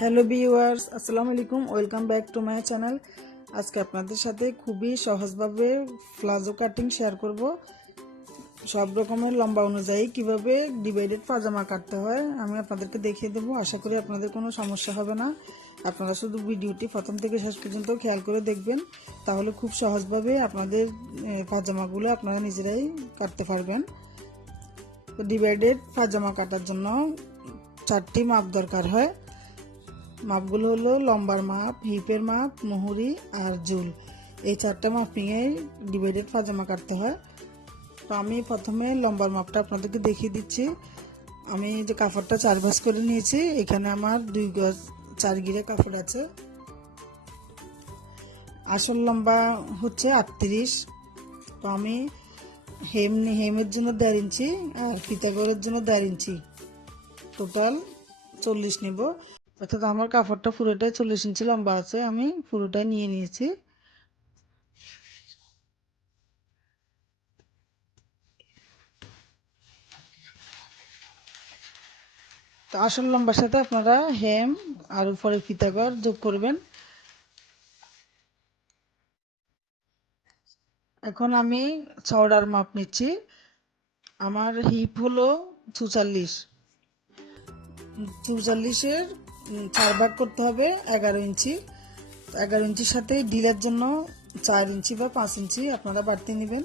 Hello viewers আসসালামু আলাইকুম welcome back to my channel আজকে আপনাদের সাথে খুবই সহজভাবে প্লাজো কাটিং শেয়ার করব। সব রকমের লম্বা অনুযায়ী কীভাবে ডিভাইডেড পাজামা কাটতে হয়, আমি আপনাদেরকে দেখিয়ে দেবো। আশা করি আপনাদের কোনো সমস্যা হবে না। আপনারা শুধু ভিডিওটি প্রথম থেকে শেষ পর্যন্ত খেয়াল করে দেখবেন। তাহলে খুব সহজভাবে আপনাদের পাজামাগুলো আপনারা নিজেরাই কাটতে পারবেন। ডিভাইডেড পাজামা কাটার জন্য চারটি মাপ দরকার হয়। মাপগুলো হলো লম্বার মাপ, হিপের মাপ, মুহুরি আর জুল। এই চারটা মাপ নিয়ে ডিভাইডেড পাজামা কাটতে হয়। তো আমি প্রথমে লম্বার মাপটা আপনাদেরকে দেখিয়ে দিচ্ছি। আমি যে কাপড়টা চার ভাঁজ করে নিয়েছি, এখানে আমার দুই গজ, চার গিরে কাপড় আছে। আসল লম্বা হচ্ছে আটত্রিশ। তো আমি হেম হেমের জন্য দেড় ইঞ্চি আর ফিতাগরের জন্য দেড় ইঞ্চি টোটাল চল্লিশ নিব। অর্থাৎ আমার কাপড়টা পুরোটাই চল্লিশ ইঞ্চি লম্বা আছে, আমি পুরোটাই নিয়ে নিয়েছি। আসল লম্বার সাথে আপনারা হেম আর উপরে ফিতাগর যোগ করবেন। এখন আমি চওড়ার মাপ নিচ্ছি। আমার হিপ হলো চুচাল্লিশ। চুচল্লিশের চার ভাগ করতে হবে এগারো ইঞ্চি। এগারো ইঞ্চির সাথে ডিলের জন্য চার ইঞ্চি বা পাঁচ ইঞ্চি আপনারা বাড়তি নেবেন।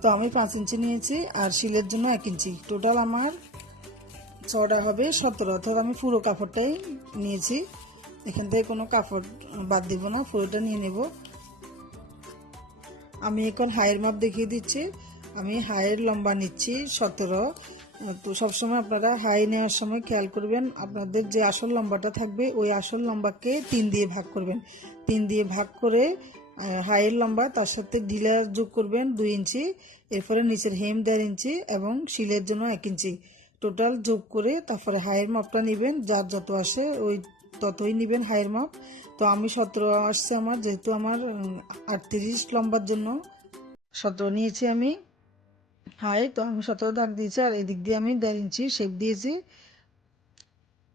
তো আমি পাঁচ ইঞ্চি নিয়েছি আর শিলের জন্য এক ইঞ্চি। টোটাল আমার চড়া হবে সতেরো। অর্থাৎ আমি পুরো কাপড়টাই নিয়েছি। এখান থেকে কোনো কাপড় বাদ দেবো না, পুরোটা নিয়ে নেব। আমি এখন হায়ের মাপ দেখিয়ে দিচ্ছি। আমি হায়ের লম্বা নিচ্ছি, সতেরো। তো সবসময় আপনারা হাই নেওয়ার সময় খেয়াল করবেন, আপনাদের যে আসল লম্বাটা থাকবে, ওই আসল লম্বাকে তিন দিয়ে ভাগ করবেন। তিন দিয়ে ভাগ করে হাইয়ের লম্বা, তার সাথে ডিলার যোগ করবেন দুই ইঞ্চি, এরপরে নিচের হেম দেড় ইঞ্চি এবং শিলের জন্য এক ইঞ্চি। টোটাল যোগ করে তারপরে হাইয়ের মাপটা নেবেন, যার যত আসে ওই ততই নেবেন হাইয়ের মাপ। তো আমি সতেরো আসছে আমার, যেহেতু আমার আটত্রিশ লম্বার জন্য। সতেরো নিয়েছি আমি হাই, তো আমি সতেরো দাগ দিয়েছি, আর এদিক দিয়ে আমি দেড় ইঞ্চি শেপ দিয়েছি।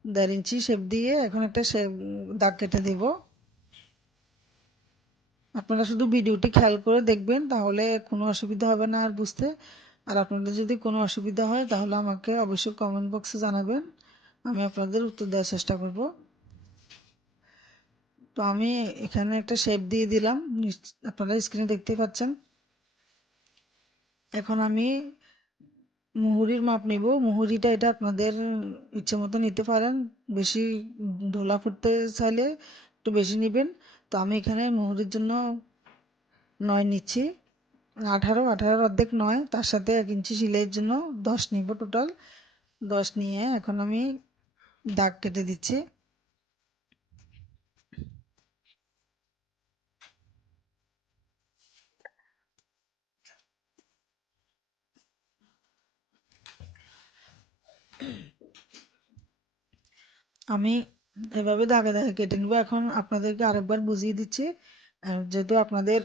দেড় ইঞ্চি শেপ দিয়ে এখন একটা শেপ দাগ কেটে দেব। আপনারা শুধু ভিডিওটি খেয়াল করে দেখবেন, তাহলে কোনো অসুবিধা হবে না আর বুঝতে। আর আপনাদের যদি কোনো অসুবিধা হয়, তাহলে আমাকে অবশ্যই কমেন্ট বক্সে জানাবেন। আমি আপনাদের উত্তর দেওয়ার চেষ্টা করব। তো আমি এখানে একটা শেপ দিয়ে দিলাম। আপনারা স্ক্রিনে দেখতে পাচ্ছেন। এখন আমি মুহুরির মাপ নিব। মুহুরিটা এটা আপনাদের ইচ্ছে মতো নিতে পারেন। বেশি ঢোলা ফুটতে চাইলে একটু বেশি নেবেন। তো আমি এখানে মুহুরির জন্য নয় নিচ্ছি। আঠারো, আঠারোর অর্ধেক নয়। তার সাথে এক ইঞ্চি সিলাইয়ের জন্য দশ নিব টোটাল দশ নিয়ে এখন আমি দাগ কেটে দিচ্ছি। আমি এভাবে দাগে দাগে কেটে নিব। এখন আপনাদেরকে আরেকবার বুঝিয়ে দিচ্ছি। যেহেতু আপনাদের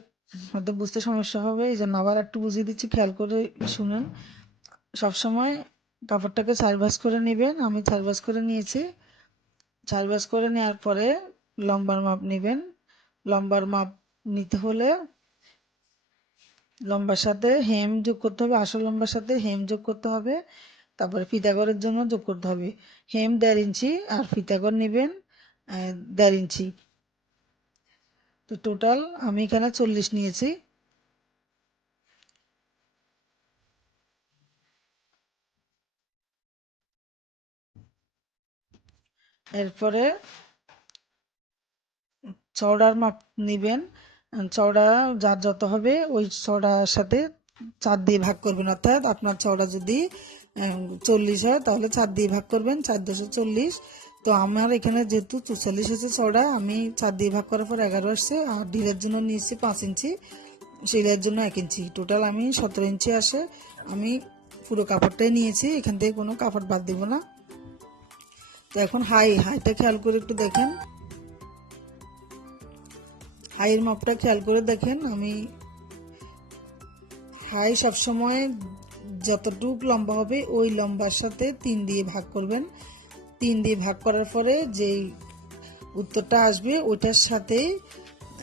হয়তো বুঝতে সমস্যা হবে, এই জন্য আবার একটু বুঝিয়ে দিচ্ছি। খেয়াল করে শুনুন। সবসময় কাপড়টাকে চার ভাঁজ করে নেবেন। আমি চার ভাঁজ করে নিয়েছি। চার ভাঁজ করে নেওয়ার পরে লম্বার মাপ নেবেন। লম্বার মাপ নিতে হলে লম্বার সাথে হেম যোগ করতে হবে। আসল লম্বার সাথে হেম যোগ করতে হবে। তারপরে ফিতাগরের জন্য যোগ করতে হবে। হেম, দেড় ইঞ্চি আর ফিতাগর নেবেন দেড় ইঞ্চি। তো টোটাল আমি এখানে চল্লিশ নিয়েছি। এরপরে চওড়ার মাপ নেবেন। চওড়া যার যত হবে ওই চওড়ার সাথে চার দিয়ে ভাগ করবেন। অর্থাৎ আপনার চওড়া যদি চল্লিশ হয়, তাহলে চার দিয়ে ভাগ করবেন, চার দশে চল্লিশ। তো আমার এখানে যেহেতু চুচল্লিশ হচ্ছে চওড়া আমি চার দিয়ে ভাগ করার পর এগারো আসছে, আর ঢিলের জন্য নিয়েছি পাঁচ ইঞ্চি। সিলাইয়ের জন্য এক ইঞ্চি। টোটাল আমি সতেরো ইঞ্চি আসে, আমি পুরো কাপড়টাই নিয়েছি, এখান থেকে কোনো কাপড় বাদ দিব না। তো এখন হাই, হাইটা খেয়াল করে একটু দেখেন। হাইয়ের মাপটা খেয়াল করে দেখেন, আমি হাই সবসময় যতটুক লম্বা হবে, ওই লম্বার সাথে তিন দিয়ে ভাগ করবেন। তিন দিয়ে ভাগ করার পরে যেই উত্তরটা আসবে, ওইটার সাথে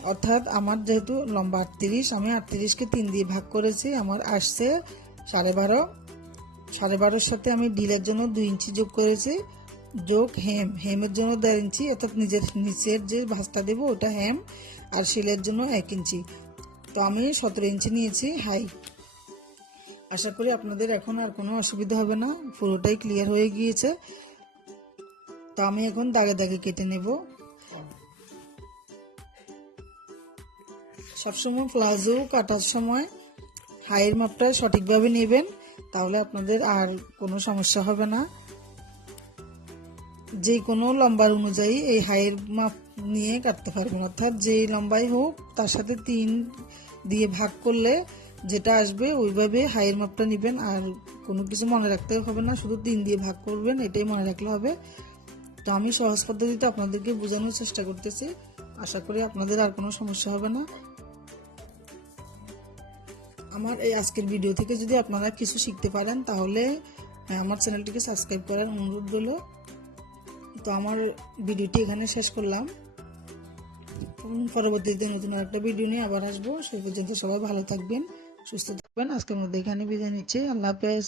অর্থাৎ আমার যেহেতু লম্বা আটত্রিশ, আমি আটত্রিশকে তিন দিয়ে ভাগ করেছি, আমার আসছে সাড়ে বারো। সাড়ে বারোর সাথে আমি ডিলের জন্য দুই ইঞ্চি যোগ করেছি। যোগ হেম, হেমের জন্য দেড় ইঞ্চি, অর্থাৎ নিজের নিচের যে ভাঁজটা দেবো, ওটা হেম, আর শিলের জন্য এক ইঞ্চি। তো আমি সতেরো ইঞ্চি নিয়েছি হাই। আশা করি আপনাদের এখন আর কোনো অসুবিধা হবে না। পুরোটাই ক্লিয়ার হয়ে গিয়েছে। তো আমি এখন দাগে দাগে কেটে নেব। সবসময় প্লাজো কাটার সময় হাইয়ের মাপটা সঠিকভাবে নেবেন, তাহলে আপনাদের আর কোনো সমস্যা হবে না। যে কোনো লম্বার অনুযায়ী এই হাইয়ের মাপ নিয়ে কাটতে পারবেন। অর্থাৎ যেই লম্বাই হোক, তার সাথে তিন দিয়ে ভাগ করলে যেটা আসবে ওইভাবে হাইয়ের মাপটা নেবেন আর কোনো কিছু মনে রাখতে হবে না শুধু তিন দিয়ে ভাগ করবেন এটাই মনে রাখলে হবে। তো আমি সহজ পদ্ধতিতে আপনাদেরকে বোঝানোর চেষ্টা করতেছি। আশা করি আপনাদের আর কোনো সমস্যা হবে না। আমার এই আজকের ভিডিও থেকে যদি আপনারা কিছু শিখতে পারেন তাহলে হ্যাঁ, আমার চ্যানেলটিকে সাবস্ক্রাইব করার অনুরোধ রইল। তো আমার ভিডিওটি এখানে শেষ করলাম। পরবর্তীতে নতুন আরেকটা ভিডিও নিয়ে আবার আসব। সেই পর্যন্ত সবাই ভালো থাকবেন। সুস্থ থাকবেন। আজকের মধ্যে এখানে বিদায় নিচ্ছি। আল্লাহ হাফেজ।